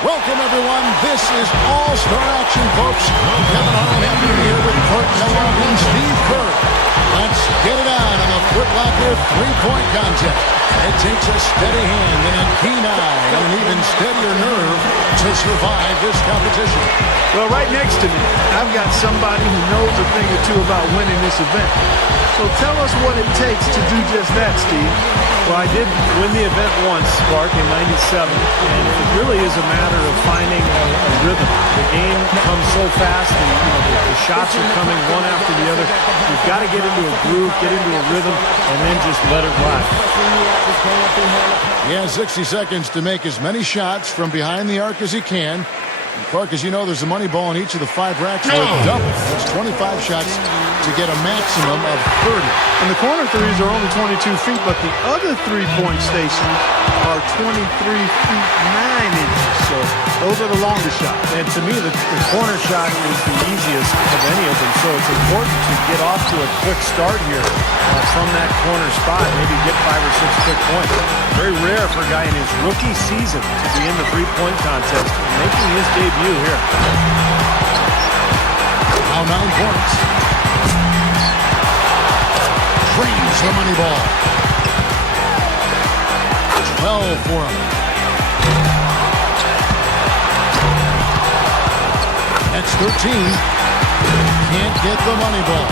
Welcome, everyone. This is All-Star Action, folks. Kevin Harlan here with Kurt Kellogg and Steve Kerr. Let's get it on the Foot Locker three-point contest. It takes a steady hand and a keen eye and an even steadier nerve to survive this competition. Well, right next to me, I've got somebody who knows a thing or two about winning this event. So tell us what it takes to do just that, Steve. Well, I did win the event once, Clark, in '97, and it really is a matter of finding a rhythm. The game comes so fast, and the shots are coming one after the other. You've got to get into a groove, get into a rhythm, and then just let it ride. He has 60 seconds to make as many shots from behind the arc as he can. And Clark, as you know, there's a money ball in each of the 5 racks with double. That's 25 shots to get a maximum of 30. And the corner threes are only 22 feet, but the other three-point stations are 23 feet 9 inches. So those are the longest shots. And to me, the corner shot is the easiest of any of them. So it's important to get off to a quick start here from that corner spot. Maybe get 5 or 6 quick points. Very rare for a guy in his rookie season to be in the three-point contest, making his debut here. Now 9 points. Drains the money ball. 12 for him. That's 13. Can't get the money ball.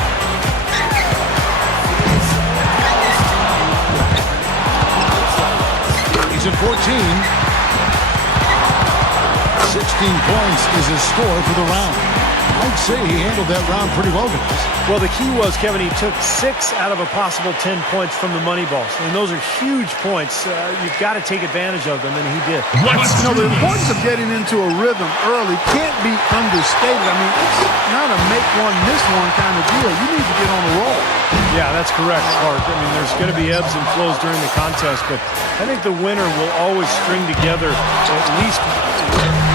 He's at 14. 16 points is his score for the round. I'd say he handled that round pretty well, guys. Well, the key was, Kevin, he took 6 out of a possible 10 points from the money balls. And those are huge points. You've got to take advantage of them, and he did. The importance of getting into a rhythm early can't be understated. I mean, it's not a make one, miss one kind of deal. You need to get on the roll. Yeah, that's correct, Clark. I mean, there's going to be ebbs and flows during the contest, but I think the winner will always string together at least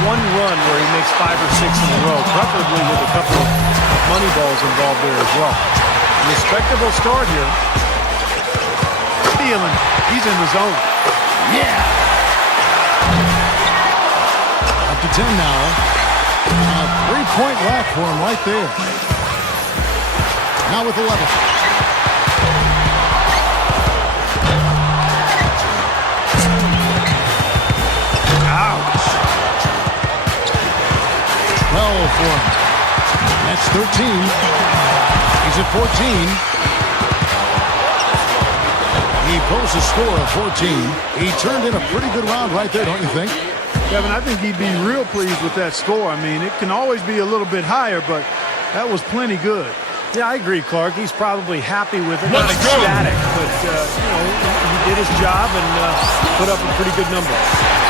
one run where he makes 5 or 6 in a row, preferably with a couple of money balls involved there as well. Respectable start here. Feeling, he's in the zone. Yeah! Up to 10 now. A 3-point rack for him right there. Now with 11. Ouch! 12 for him. That's 13. He's at 14. He posts a score of 14. He turned in a pretty good round right there, don't you think? Kevin, I think he'd be real pleased with that score. I mean, it can always be a little bit higher, but that was plenty good. Yeah, I agree, Clark. He's probably happy with it. Not ecstatic, but, he did his job and put up a pretty good number.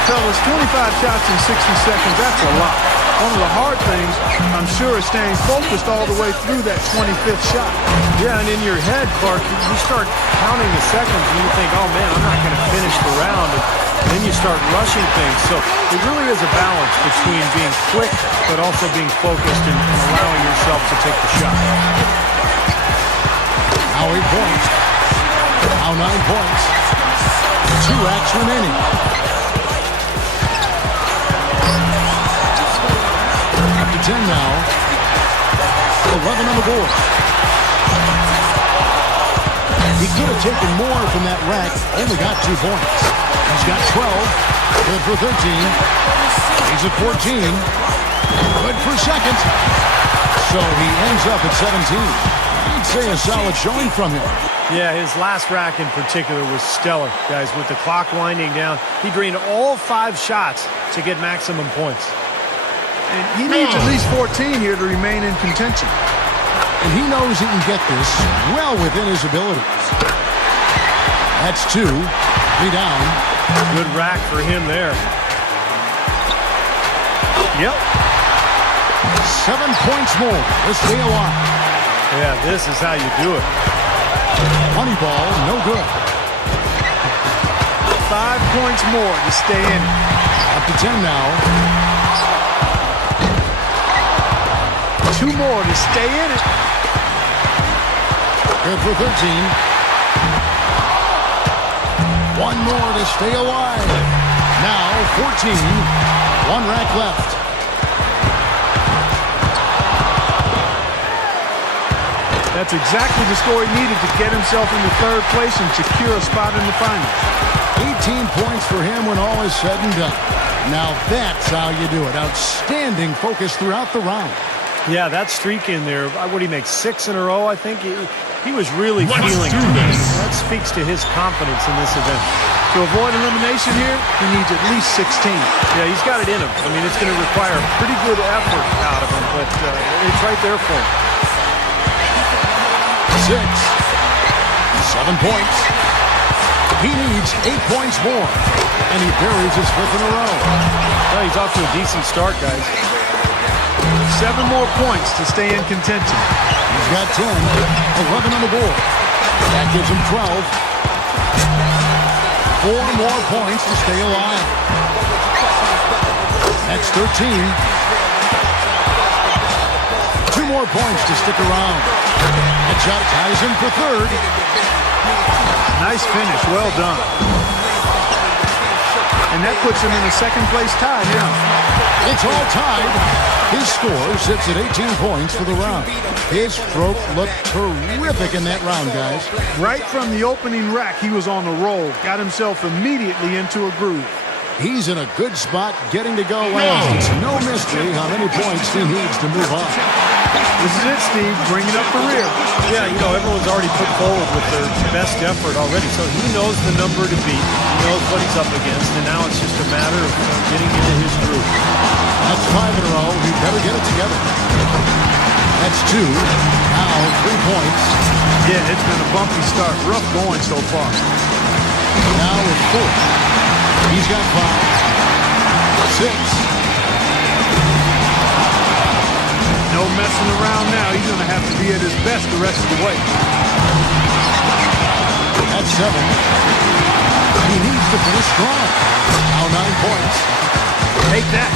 Fellas, 25 shots in 60 seconds, that's a lot. One of the hard things, I'm sure, is staying focused all the way through that 25th shot. Yeah, and in your head, Clark, you start counting the seconds and you think, oh, man, I'm not going to finish the round. And then you start rushing things. So it really is a balance between being quick but also being focused and allowing yourself to take the shot. Now 8 points. Now 9 points. 2 acts remaining. Up to 10 now. 11 on the board. He could have taken more from that rack. Only got 2 points. He's got 12. Good for 13. He's at 14. Good for second. So he ends up at 17. I'd say a solid showing from him. Yeah, his last rack in particular was stellar, guys. With the clock winding down, he drained all 5 shots to get maximum points. And he needs at least 14 here to remain in contention. And he knows he can get this well within his abilities. That's 2. 3 down. Good rack for him there. Yep. 7 points more to stay alive. Yeah, this is how you do it. Money ball, no good. 5 points more to stay in. Up to 10 now. 2 more to stay in it. Good for 13. 1 more to stay alive. Now 14. 1 rack left. That's exactly the score he needed to get himself into 3rd place and secure a spot in the finals. 18 points for him when all is said and done. Now that's how you do it. Outstanding focus throughout the round. Yeah, that streak in there, what did he make, 6 in a row, I think? He was really feeling it. That speaks to his confidence in this event. To avoid elimination here, he needs at least 16. Yeah, he's got it in him. I mean, it's going to require pretty good effort out of him, but it's right there for him. 6. 7 points. He needs 8 points more, and he buries his 5th in a row. Well, he's off to a decent start, guys. 7 more points to stay in contention. He's got 10, 11 on the board. That gives him 12. 4 more points to stay alive. That's 13. 2 more points to stick around. That shot ties him for 3rd. Nice finish. Well done. And that puts him in a 2nd place tie now. It's all tied. His score sits at 18 points for the round. His stroke looked terrific in that round, guys. Right from the opening rack, he was on the roll. Got himself immediately into a groove. He's in a good spot getting to go last. It's no mystery how many points he needs to move on. This is it, Steve. Bring it up the rear. Yeah, you know, everyone's already put forward with their best effort already, so he knows the number to beat. He knows what he's up against, and now it's just a matter of getting into his groove. That's 5 in a row. He better get it together. That's 2. Now 3 points. Yeah, it's been a bumpy start. Rough going so far. Now it's 4. He's got 5. 6. No messing around now. He's going to have to be at his best the rest of the way. That's 7. He needs to finish strong. Now 9 points. Take that.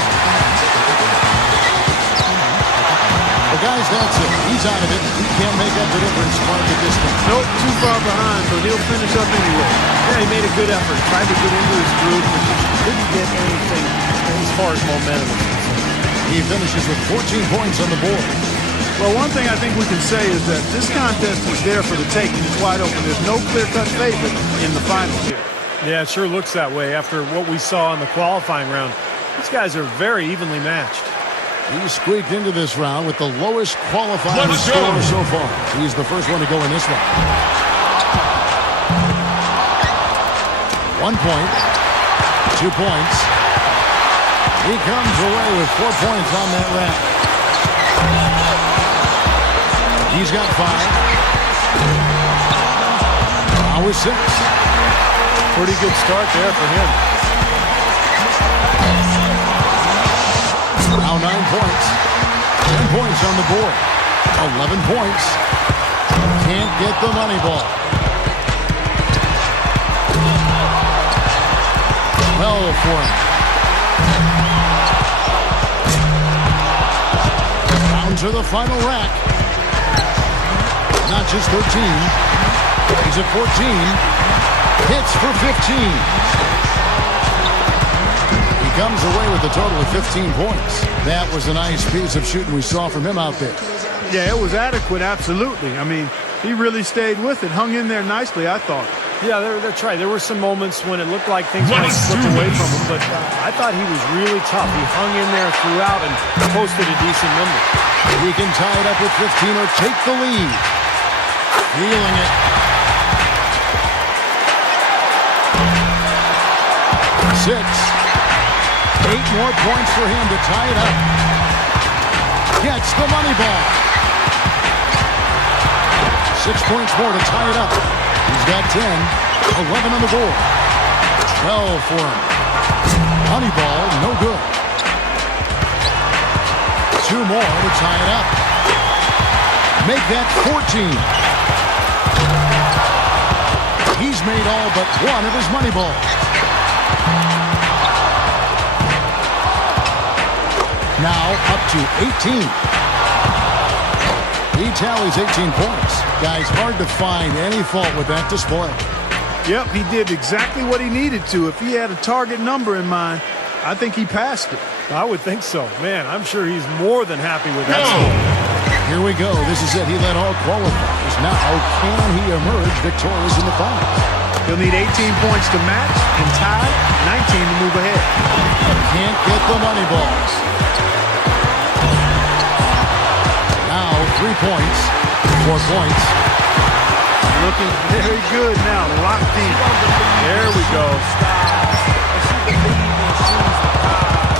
Well, guys, that's it. He's out of it. He can't make up the difference far the distance. Nope, too far behind, but he'll finish up anyway. Yeah, he made a good effort. Tried to get into his groove, but just didn't get anything as far as momentum. He finishes with 14 points on the board. Well, one thing I think we can say is that this contest is there for the taking. It's wide open. There's no clear-cut favorite in the finals here. Yeah, it sure looks that way after what we saw in the qualifying round. These guys are very evenly matched. He squeaked into this round with the lowest qualifying score so far. He's the first one to go in this one. 1 point. 2 points. He comes away with 4 points on that rack. He's got 5. Now with 6. Pretty good start there for him. Now 9 points. 10 points on the board. 11 points. Can't get the money ball. 12 for him. Down to the final rack. Not just 13. He's at 14. Hits for 15. He comes away with a total of 15 points. That was a nice piece of shooting we saw from him out there. Yeah, it was adequate, absolutely. I mean, he really stayed with it. Hung in there nicely, I thought. Yeah, that's right. There were some moments when it looked like things might slip away from him, but I thought he was really tough. He hung in there throughout and posted a decent number. He can tie it up with 15 or take the lead. Feeling it. 6. 8 more points for him to tie it up. Gets the money ball. 6 points more to tie it up. He's got 10. 11 on the board. 12 for him. Money ball, no good. 2 more to tie it up. Make that 14. He's made all but one of his money balls. Now up to 18. He tallies 18 points. Guys, hard to find any fault with that display. Yep, he did exactly what he needed to. If he had a target number in mind, I think he passed it. I would think so. Man, I'm sure he's more than happy with that score. Here we go. This is it. He led all qualifiers. Now, can he emerge victorious in the finals? He'll need 18 points to match and tie, 19 to move ahead. Can't get the money balls. Now, 3 points, 4 points. Looking very good now, locked in. There we go.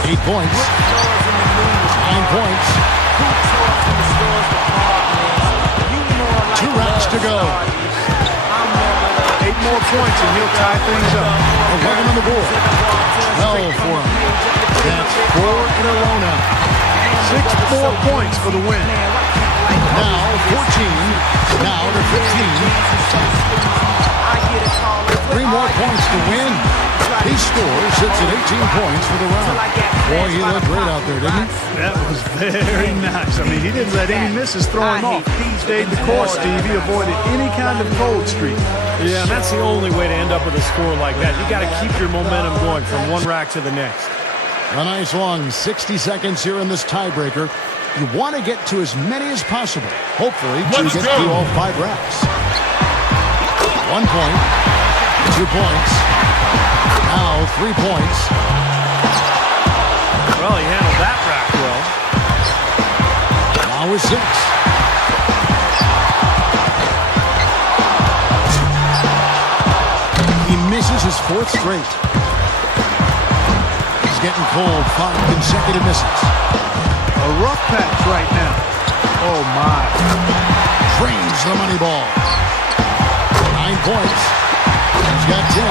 8 points. 9 points. 2 rounds to go. 8 more points and he'll tie things up. 11 on the board. 12 for him. That's 4 in a row now. 6 more points for the win. Now 14. Now to 15. 3 more points to win. He scores, sits at 18 points for the round. Boy, he looked great out there, didn't he? That was very nice. I mean, he didn't let any misses throw him off. He stayed the course, Steve. He avoided any kind of cold streak. Yeah, and that's the only way to end up with a score like that. You got to keep your momentum going from one rack to the next. A nice long 60 seconds here in this tiebreaker. You want to get to as many as possible. Hopefully, to get through all 5 racks. 1 point, 2 points. Now 3 points. Well, he handled that rack well. Now is 6. He misses his 4th straight. He's getting cold. 5 consecutive misses. A rough patch right now. Oh, my. Drains the money ball. 9 points. He's got 10.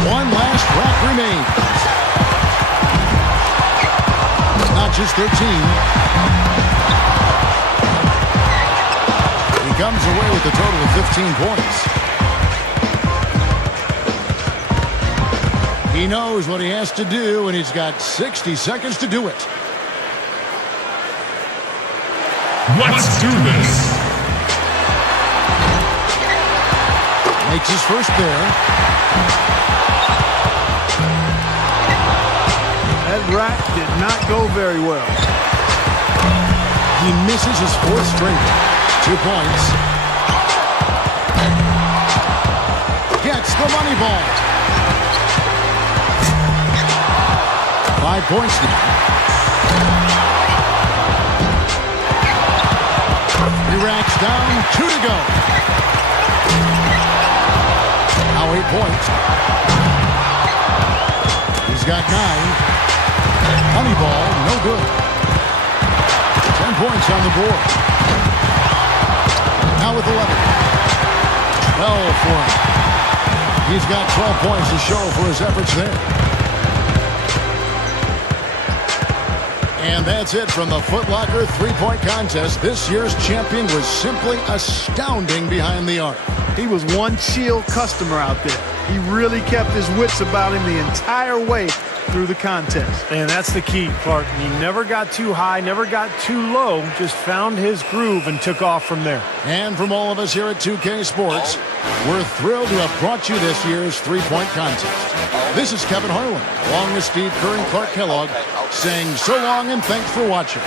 1 last rack remains. Not just 13. He comes away with a total of 15 points. He knows what he has to do, and he's got 60 seconds to do it. Let's do this. Makes his first there. That rack did not go very well. He misses his 4th straight. 2 points. Gets the money ball. 5 points now. 3 racks down, 2 to go. Now 8 points. He's got 9. Money ball, no good. 10 points on the board. Now with 11. 12 for him. He's got 12 points to show for his efforts there. And that's it from the Foot Locker 3-point contest. This year's champion was simply astounding behind the arc. He was one chill customer out there. He really kept his wits about him the entire way through the contest. And that's the key, Clark. He never got too high, never got too low, just found his groove and took off from there. And from all of us here at 2K Sports, we're thrilled to have brought you this year's 3-point contest. This is Kevin Harlan, along with Steve Kerr and Clark Kellogg, saying so long and thanks for watching.